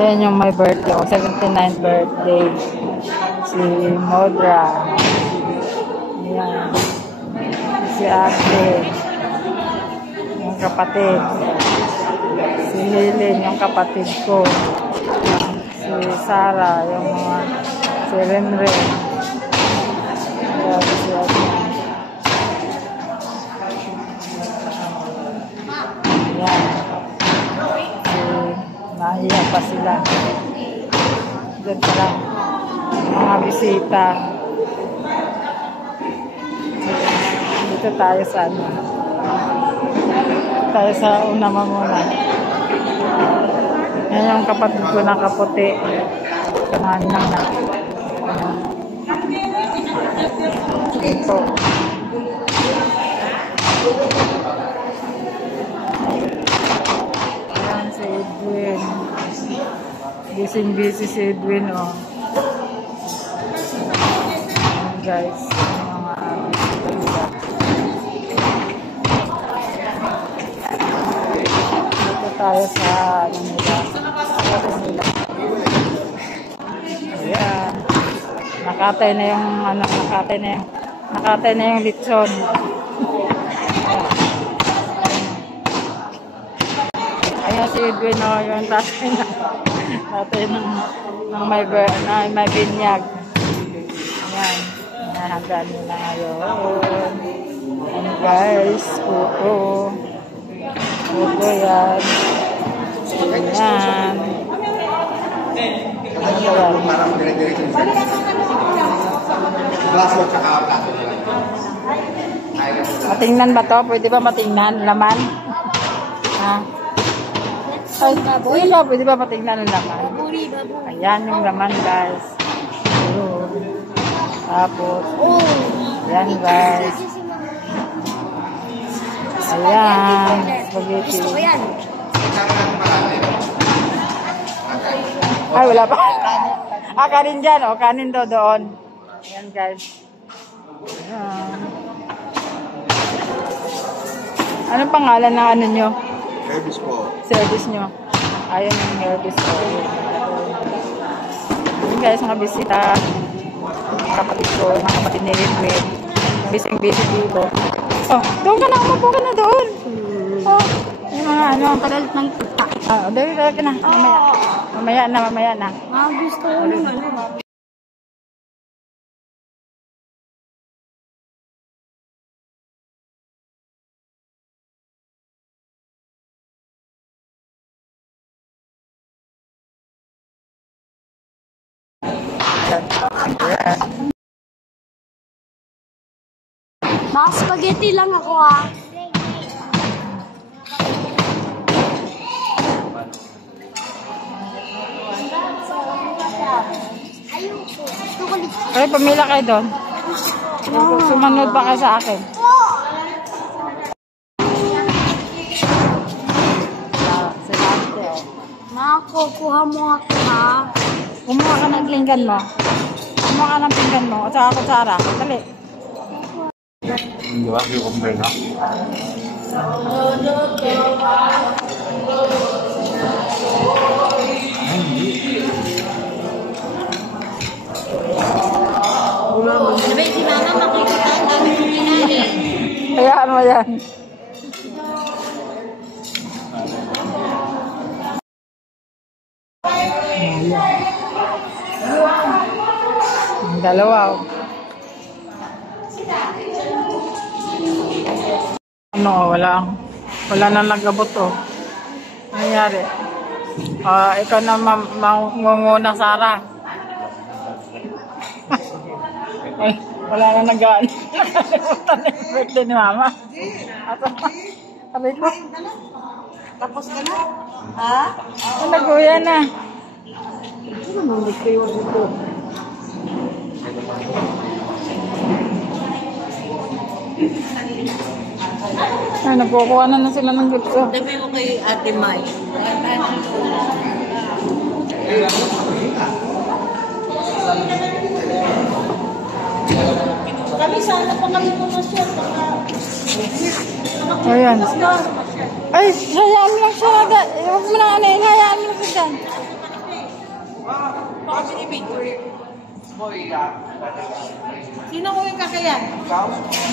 Ayan yung my birthday, 79th birthday. Si Modra. Ayan. Si Ate. Yung kapatid. Si Helen, yung kapatid ko. Si Sarah, yung mga si Renren. Ayan, si Ate. Ayan. Nahiya pa sila. Diyan sila. Mga bisita. Dito tayo sa ano. Tayo sa una muna. Yan yung kapatid ko na kaputi. Manang na. Ito. Ayan si Edwin. Busy si Edwin, oh. Ayan, guys. Dito tayo sa ano nila. Ayan. Nakatay na yung ano, nakatay na yung lechon. Ayan si Edwin, oh, yung tatay ng may binyag. Ayan. Nahagan nila ngayon. Ayan guys, puto. Puto yan. Ayan. Ano ba yan? Matingnan ba to? Pwede ba matingnan? Laman? Ha? Ay, pwede ba matingnan ang laman? Ayan yung laman, guys. Tapos, ayan, guys. Ayan, spaghetti. Ay, wala pa. Kanin dyan, o. Kanin daw doon. Ayan, guys. Ayan. Anong pangalan na ano nyo? Service po. Service nyo. Ayan yung service po. Ayan, guys, mga bisita. Kapatid ko, mga kapatid ni Edwin. Busy dito. Oh, doon ka na. Umupo ka na doon. Oh, yung mga ano. Tagal ng tuta. Doon ka na. Mamaya na. Gusto ko nung ano. Spaghetti lang ako Ay, pamila kayo doon. Sumunod ba kayo sa akin? Kuha mo ako Kumuha ka ng pinggan mo. At saka kutsara. Dali. Hindi ba? Yung kumbay na? Sabi si mama makikita ang dami ng kinain. Hayaan mo yan. Dalawa. Ano, wala na nag-abot, oh. Nangyari. Ikaw na mangunguna, Sarah. Ay, wala na nag-aan. Nakalimutan na yung birthday ni Mama. Sabi ko. Tapos ka na? Ha? Naguya na. Ano naman nag-kayo dito? Ay, nagkukuha na sila ng gifts. Sabi mo kay Ate Mai. sana pa kami pumasya. Ayan. Ay, hayaan mo lang siya. Huwag mo na anayin. Hayaan mo lang siya dyan. Sino uwi ka kaya?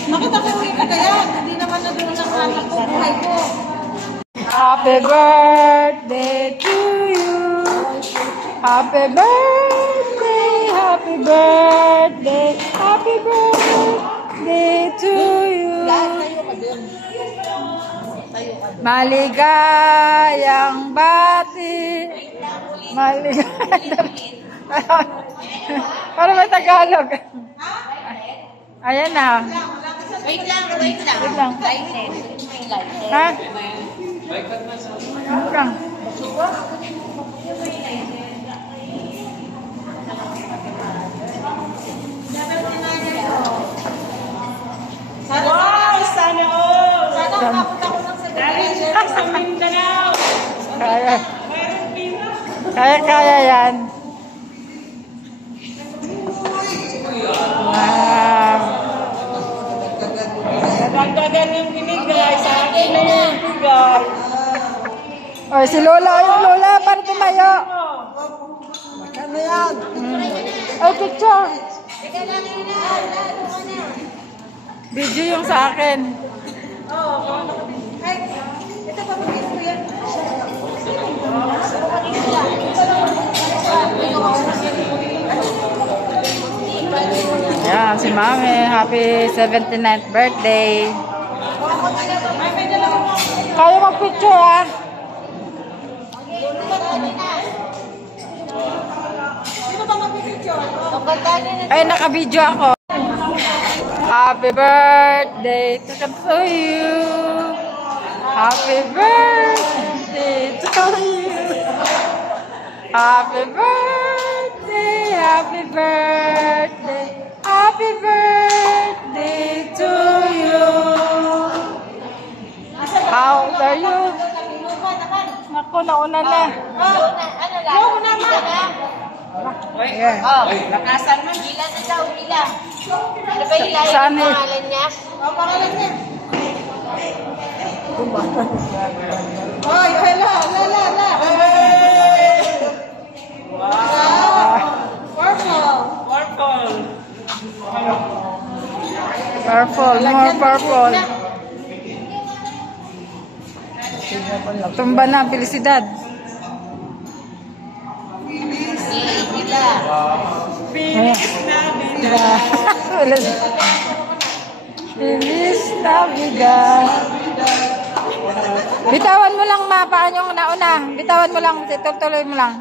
Bakit ako uwi ka kaya? Hindi naman na doon ang anak ko, buhay ko. Happy birthday to you. Happy birthday, happy birthday, happy birthday to you. Maligayang bati. Maligayang. Para may Tagalog. Ayan na. Wait lang, wait lang. Wait lang. Ha? Ano lang? Wow, sana all! Sana makapot ako ng sa Mindanao! Kaya. Kaya yan. Wow. Nagdagan yung binigay sa akin na yung bigay. Oy, si Lola, yung Lola, para tumayo. Ano yan? Ay, picture. Ika lang yun na, lalo ka na. Video yung sa akin. Oo. Ay, ito pa pagkis ko yan. Yan, si Mami. Happy 79th birthday. Kaya mag-picture, ah. Sino ba mag-picture? Ay, naka-video ako. Happy birthday to you. Happy birthday to you. Happy birthday, happy birthday, happy birthday to you. How old are you? Naku, nauna na. Ano lang? Ano naman? Yeah. Oh, nakasan mo. Ilan na daw, ilan? Ano ba ilan Saan yung eh? pangalan niya? Oh, pangalan niya. Oy, hala, la. Wow. Purple. Purple, more purple. Tumba na ang felicidad. Feliz Navidad. Bitawan mo lang, ma. Paano yung nauna? Bitawan mo lang. Tutuloy mo lang.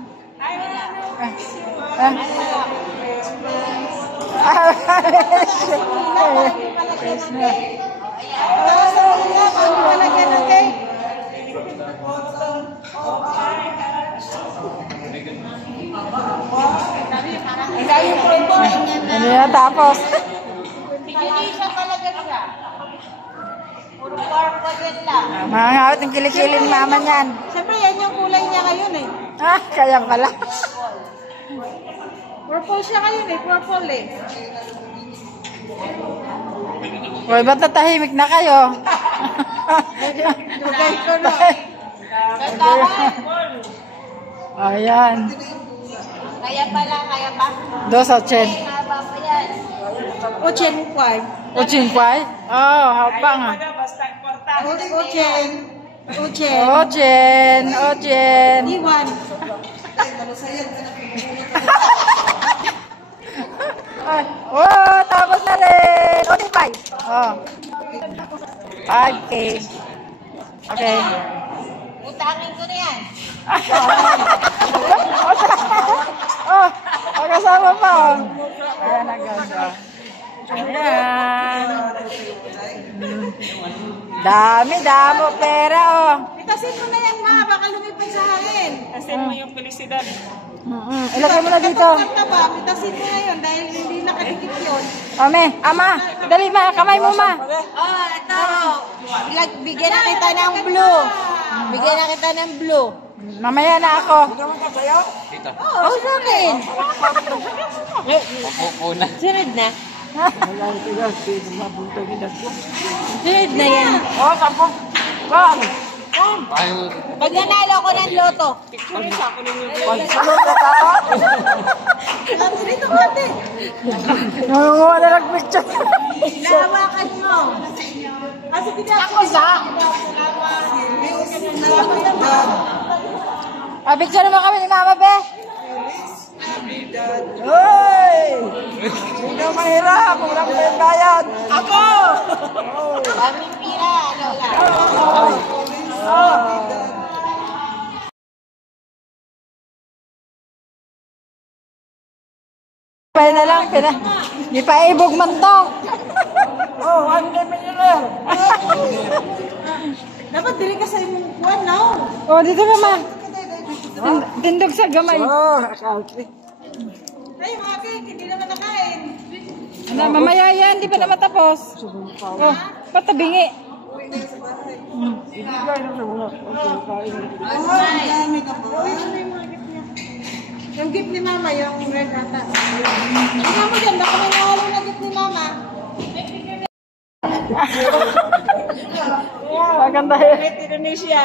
Ano yan tapos? Siya talaga siya. Puro purple yan lang. Mga ngawit ng kilikilin mama niyan. Siyempre, yan yung kulay niya ngayon eh. Ah, kaya pala. Purple siya ngayon eh. Purple eh. Uy, ba't natahimik na kayo? Dugay ko na. Ayan. Kaya pala, kaya pa. 2.80. Haba pa yan. 85. Uchin kway? Oh, habang ah. Ochen. Iwan. Oh, tapos na rin. 25. Oh. 5K. Okay. Utangin ko na yan. Oh, magkasama pa. Oh. Ayan, ang ganda. Ayan. Dami pera, oh. Itasin mo na yan, ma. Baka lumipad sa hangin. Itasin mo yung felicidad. Ilagay mo na dito. Itasin mo na yun dahil hindi nakadikit yun. Ame, ama. Dali, ma. Kamay mo, ma. Oh, ito. Bigyan na kita ng blue. Bigyan na kita ng blue. Mamaya na ako. Oo, sa akin. Pupo na. Sunod na. Third na yan. Oh, tapos. Bang! Pag nanalo ko ng loto. Pagsunod na tao. Dito ka, ate. Nangunguha na nag-picture. Nahawakan mo. Kasi Ako sa. Picture naman kami ni Mama, be. Hoy! Sino mahirap? Walang may bayad. Ako! Aming pira, Lola. Pwede na lang, di pa ibog man to. Oh, ang diminuler. Dapat dili ka sa imong kuwan, no? Oh, dito naman. Tindog sa gamay. Oh, Ay, mga kek, hindi naman nakain. ano, mamaya yan, di pa na matapos. Oh, patabingi. Dami ka po. Yung gift ni Mama, yung red ata. Tingnan mo dyan, baka may nahalo na gift ni Mama. Maganda yun. Indonesia.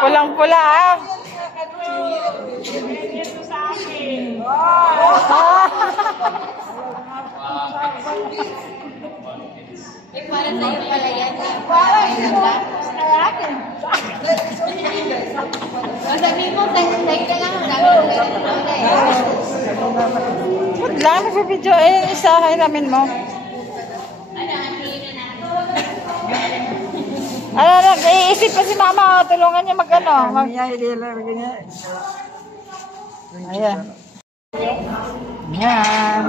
Pulang-pula, ah. Para sa'yo pala yan. Sabi mo, dahil na lang. Ba't lang nag-video? Eh, isa hiramin mo. Ano, iisip pa si Mama, oh, tulungan niya mag-ano. Ayan. Ayan.